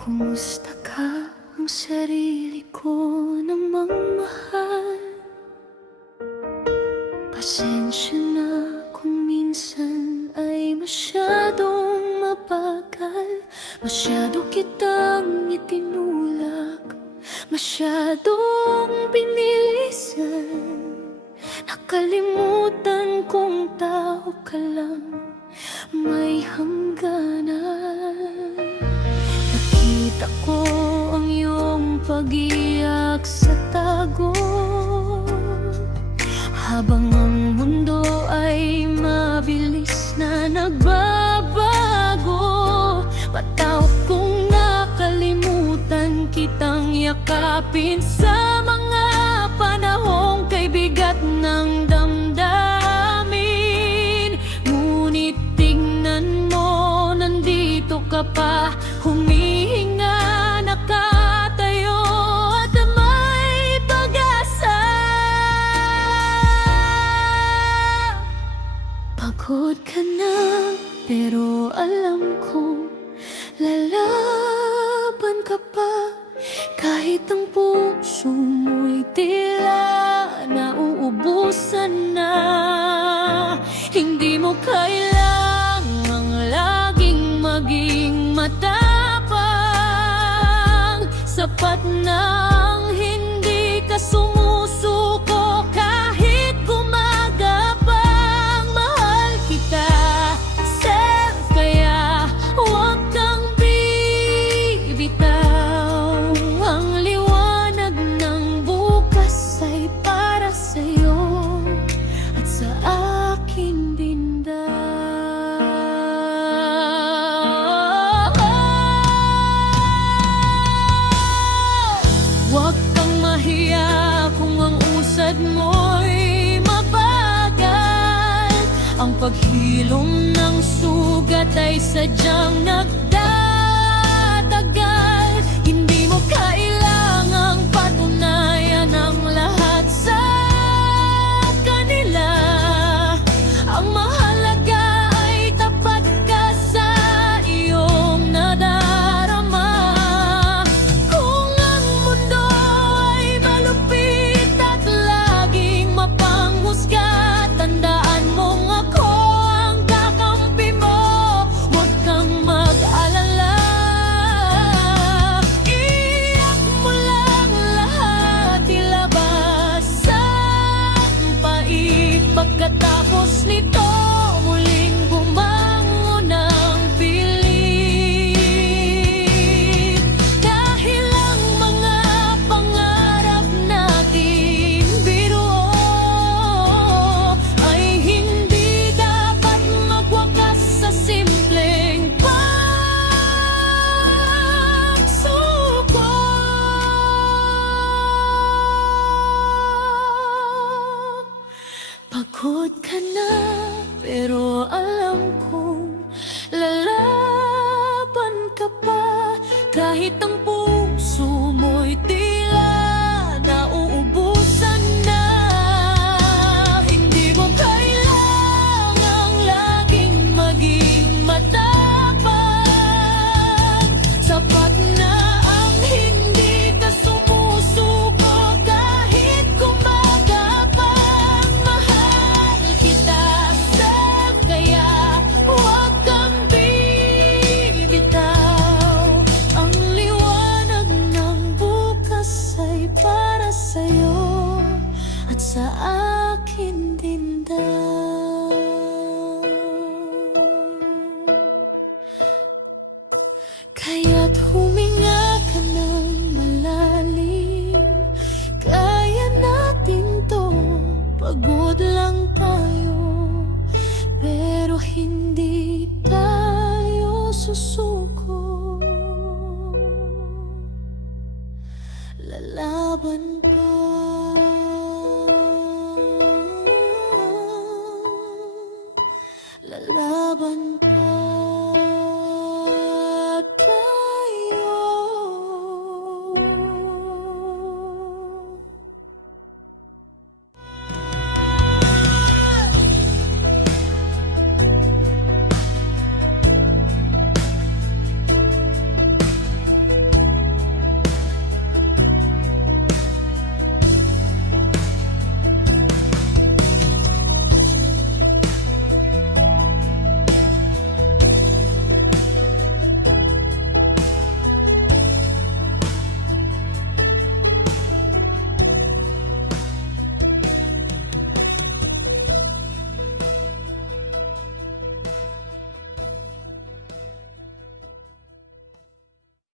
Kumusta ka? Ang sarili ko namang mahal. Pasensya na kung minsan ay masyadong mabagal. Masyado kitang itinulak, masyadong binilisan. Nakalimutan kong tao ka lang, may hangganan. Nakita ko ang iyong pag-iyak sa tago, habang ang mundo ay mabilis na nagbabago. Patawad kung nakalimutan kitang yakapin sa mga panahong kay bigat ng damdamin. Ngunit tingnan mo, nandito ka pa, humihinga, nakatayo at may pag-asa. Pagod ka na, pero alam kong lalaban ka pa. Kahit ang puso mo'y tila nauubusan na. Hindi mo kailangang laging maging matapang. Sapat na ang hindi ka sumusuko kahit gumagapang. Mahal kita, Sir, kaya huwag kang bibitaw. Ang liwanag ng bukas ay para sa'yo at sa akin din daw. Huwag kang mahiya kung ang usad mo'y mabagal. Ang paghilom ng sugat ay sadyang nagtatagal. Hindi mo kailangang patunayan ang lahat sa kanila. Ang mahalaga ay tapat ka sa iyong nadarama. Kung ang mundo ay malupit at laging mapanghusga, tandaan mong ako ang kakampi mo. Huwag kang mag-alala. Iyak mo lang lahat, ilabas sa pait. Pagkatapos nito, muling bumangon ng pilit. Dahil ang mga pangarap natin biro ay hindi dapat magwakas sa simpleng pagsuko. Pagod ka na, pero alam kong lalaban ka pa. Kahit ang puso mo'y tila nauubusan na. Hindi mo kailangang laging maging matapang. Sapat na ang hindi ka sumusuko kahit gumagapang. Mahal kita, Sir, kaya huwag kang bibitaw. Ang liwanag ng bukas ay para sa'yo at sa akin din daw. Kaya't huminga ka ng malalim. Kaya natin to, pagod lang tayo, pero hindi tayo susuko. Lalaban pa.